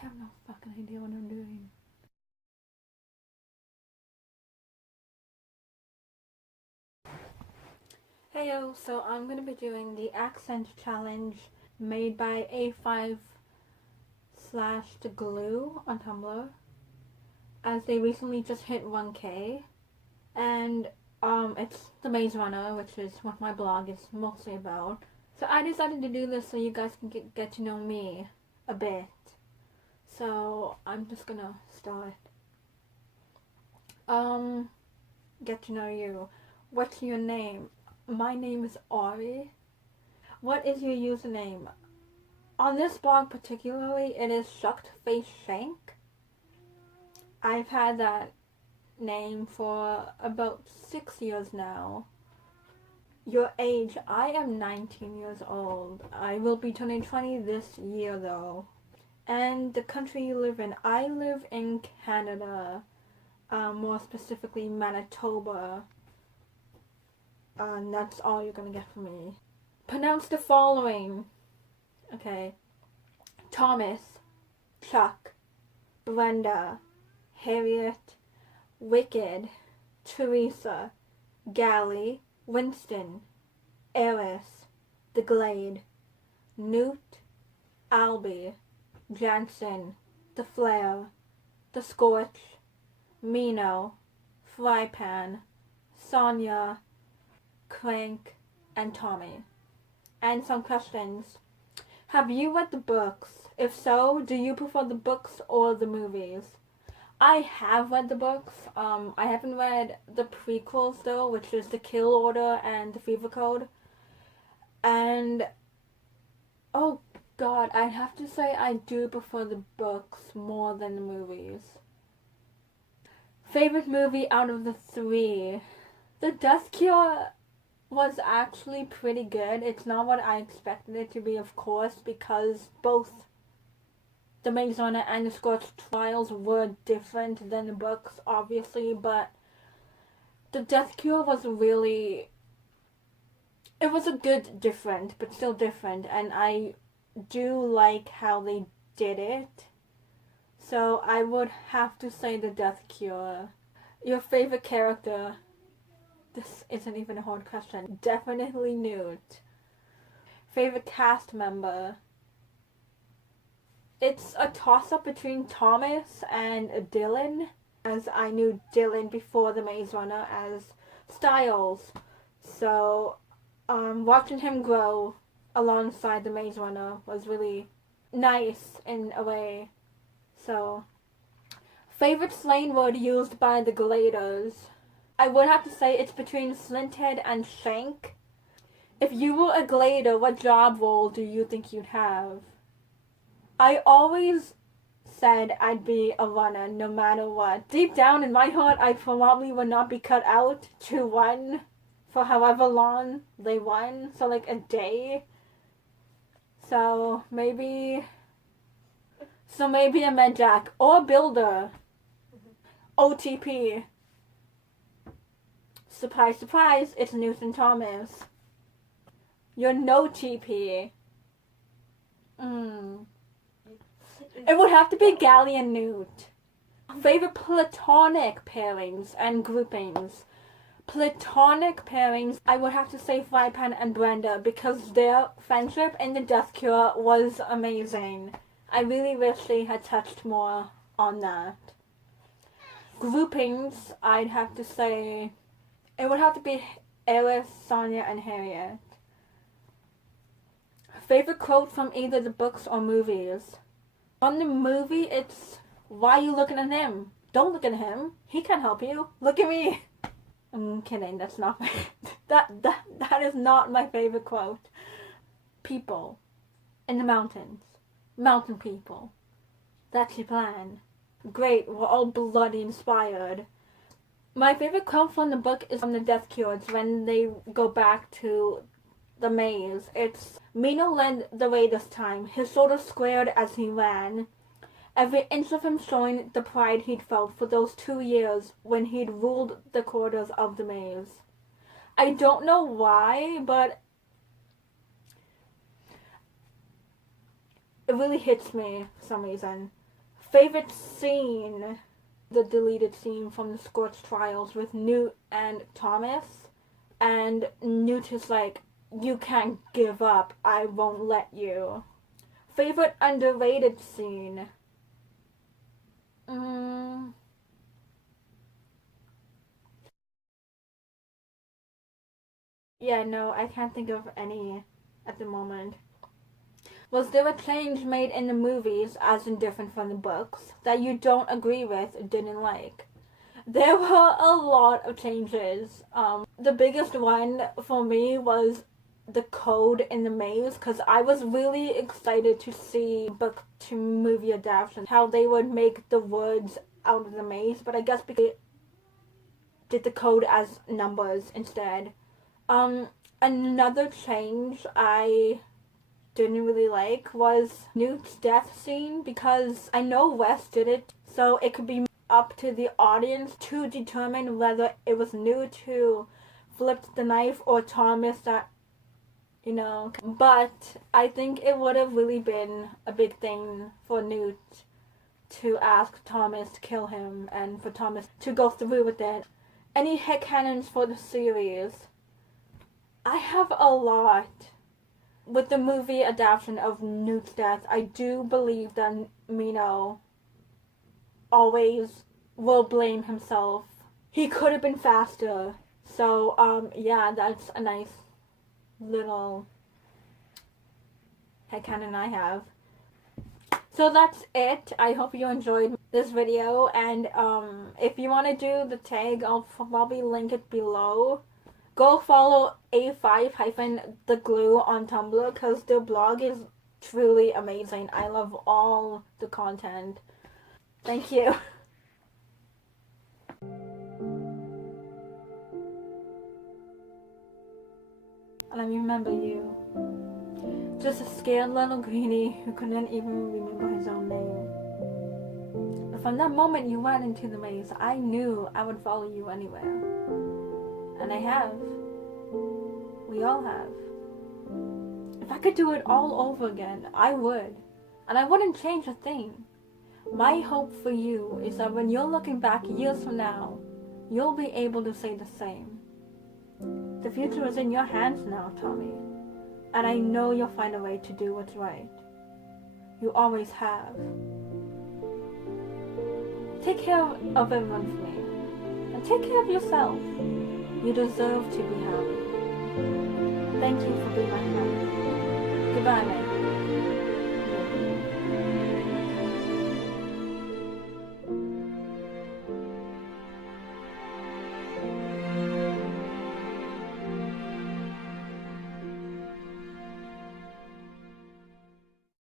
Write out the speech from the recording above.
have no fucking idea what I'm doing. Heyo, so I'm gonna be doing the accent challenge made by A5 slash the glue on Tumblr, as they recently just hit 1K, and it's the Maze Runner, which is what my blog is mostly about. So I decided to do this so you guys can get to know me a bit. So I'm just gonna start. Get to know you. What's your name? My name is Ari. What is your username? On this blog particularly, it is Shucked Face Shank. I've had that name for about 6 years now. Your age? I am 19 years old. I will be turning 20 this year though. And the country you live in? I live in Canada. More specifically Manitoba. And that's all you're gonna get from me. Pronounce the following. Okay. Thomas, Chuck, Brenda, Harriet, Wicked, Teresa, Gally, Winston, Eris, The Glade, Newt, Albie, Jansen, The Flare, The Scorch, Mino, Frypan, Sonia, Crank, and Tommy. And some questions. Have you read the books? If so, do you prefer the books or the movies? I have read the books. I haven't read the prequels though, which is The Kill Order and The Fever Code. And oh god, I'd have to say I do prefer the books more than the movies. Favorite movie out of the 3? The Death Cure was actually pretty good. It's not what I expected it to be, of course, because both the Maze Runner and the Scorch Trials were different than the books, obviously, but the Death Cure was really... It was a good different, but still different, and I do like how they did it. So I would have to say the Death Cure. Your favorite character? This isn't even a hard question. Definitely Newt. Favorite cast member? It's a toss-up between Thomas and Dylan, as I knew Dylan before the Maze Runner as Stiles. So, watching him grow alongside the Maze Runner was really nice in a way. So, favorite slang word used by the Gladers? I would have to say it's between Slinthead and Shank. If you were a Glader, what job role do you think you'd have? I always said I'd be a runner no matter what. Deep down in my heart, I probably would not be cut out to run for however long they run. So like a day. So maybe a med jack or a builder. OTP. Surprise, surprise, it's Newton Thomas. You're no TP. It would have to be Gally and Newt. Favorite platonic pairings and groupings? Platonic pairings, I would have to say Frypan and Brenda, because their friendship in the Death Cure was amazing. I really wish they had touched more on that. Groupings, I'd have to say... It would have to be Eris, Sonia, and Harriet. Favorite quote from either the books or movies? On the movie, it's, "Why are you looking at him? Don't look at him. He can't help you. Look at me." I'm kidding. That's not my... that is not my favorite quote. People in the mountains. Mountain people. That's your plan. Great. We're all bloody inspired. My favorite quote from the book is from the Death Cure. It's when they go back to the maze. It's, "Mino led the way this time, his shoulders squared as he ran. Every inch of him showing the pride he'd felt for those 2 years when he'd ruled the corridors of the maze." I don't know why, but it really hits me for some reason. Favorite scene? The deleted scene from the Scorch Trials with Newt and Thomas. And Newt is like, you can't give up, I won't let you. Favorite underrated scene? Yeah, no, I can't think of any at the moment. Was there a change made in the movies, as in different from the books, that you don't agree with or didn't like? There were a lot of changes. The biggest one for me was the code in the maze, because I was really excited to see book to movie adaptation, how they would make the words out of the maze, but I guess because they did the code as numbers instead. Another change I didn't really like was Newt's death scene, because I know Wes did it, so it could be up to the audience to determine whether it was Newt who flipped the knife or Thomas that, you know. But I think it would have really been a big thing for Newt to ask Thomas to kill him and for Thomas to go through with it. Any headcanons for the series? I have a lot. With the movie adaptation of Newt's death, I do believe that Mino always will blame himself. He could have been faster. So, yeah, that's a nice little headcanon I have. So that's it. I hope you enjoyed this video, and if you want to do the tag, I'll probably link it below. Go follow A5-The Glue on Tumblr, because their blog is truly amazing. I love all the content. Thank you. Let me remember you. Just a scared little greenie who couldn't even remember his own name. But from that moment you went into the maze, I knew I would follow you anywhere. And I have. We all have. If I could do it all over again, I would. And I wouldn't change a thing. My hope for you is that when you're looking back years from now, you'll be able to say the same. The future is in your hands now, Tommy. And I know you'll find a way to do what's right. You always have. Take care of everyone for me. And take care of yourself. You deserve to be happy. Thank you for being my friend. Goodbye, man.